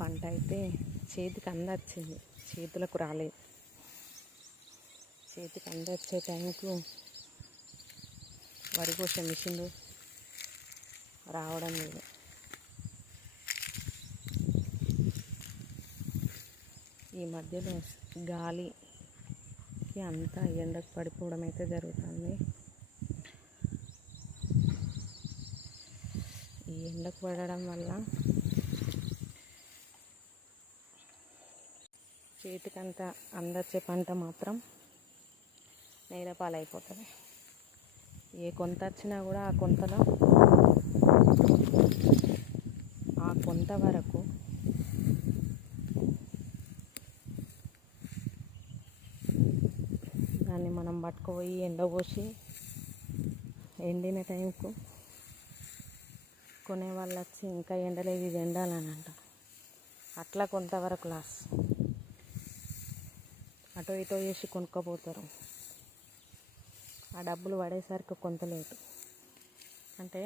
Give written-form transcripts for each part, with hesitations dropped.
పంట అయితే చేతికి అందొచ్చింది, చేతులకు రాలేదు. చేతికి అందొచ్చే టైంకు వరి కోసే మిషన్లు రావడం లేదు. ఈ మధ్యలో గాలికి అంతా ఎండకు పడిపోవడం అయితే జరుగుతుంది. ఈ ఎండకు పడడం వల్ల చేతికంతా అందొచ్చే పంట మాత్రం నేలపాలైపోతుంది. ఏ కొంత వచ్చినా కూడా ఆ కొంత వరకు దాన్ని మనం పట్టుకుపోయి ఎండపోసి ఎండిన టైంకు కొనేవాళ్ళు వచ్చి ఇంకా ఎండలేదు ఇది ఎండాలని అంటారు. అట్లా కొంతవరకు లాస్, అటో ఇటో చేసి కొనుక్కపోతారు. ఆ డబ్బులు పడేసరికి కొంత లేటు. అంటే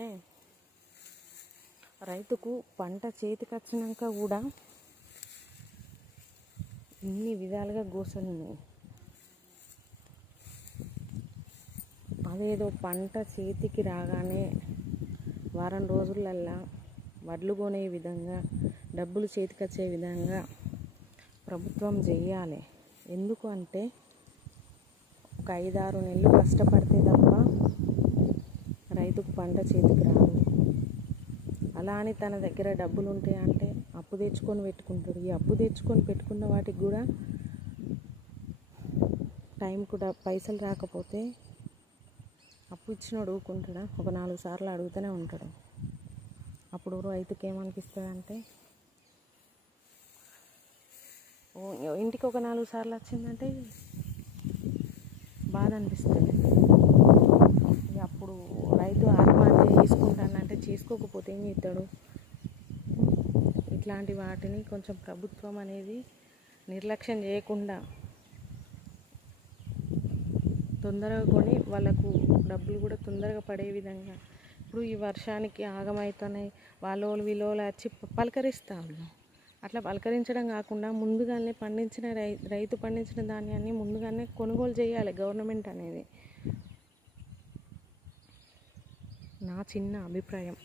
రైతుకు పంట చేతికి వచ్చినాక కూడా ఇన్ని విధాలుగా గోసలున్నాయి. అదేదో పంట చేతికి రాగానే వారం రోజులల్లా వడ్లు కొనే విధంగా, డబ్బులు చేతికి వచ్చే విధంగా ప్రభుత్వం చేయాలి. ఎందుకు అంటే ఒక 5-6 నెలలు కష్టపడితే తప్ప రైతుకు పంట చేతికి రాదు. అలా అని తన దగ్గర డబ్బులు ఉంటాయంటే అప్పు తెచ్చుకొని పెట్టుకుంటాడు. ఈ అప్పు తెచ్చుకొని పెట్టుకున్న వాటికి కూడా టైంకు పైసలు రాకపోతే అప్పు ఇచ్చినోడు ఊరుకుంటాడా? ఒక 4 సార్లు అడుగుతూనే ఉంటాడు. అప్పుడు రైతుకి ఏమనిపిస్తుంది అంటే, ఇంటికి ఒక 4 సార్లు వచ్చిందంటే బాధ అనిపిస్తుంది. అప్పుడు రైతు ఆత్మహత్య చేసుకుంటానంటే చేసుకోకపోతే ఏం చేస్తాడు? ఇట్లాంటి వాటిని కొంచెం ప్రభుత్వం అనేది నిర్లక్ష్యం చేయకుండా తొందరగా కొని వాళ్ళకు డబ్బులు కూడా తొందరగా పడే విధంగా. ఇప్పుడు ఈ వర్షానికి ఆగమవుతున్నాయి, వాళ్ళు వచ్చి పలకరిస్తారు. అట్లా పలకరించడం కాకుండా ముందుగానే పండించిన రైతు పండించిన ధాన్యాన్ని ముందుగానే కొనుగోలు చేయాలి గవర్నమెంట్ అనేది. నా చిన్న అభిప్రాయం.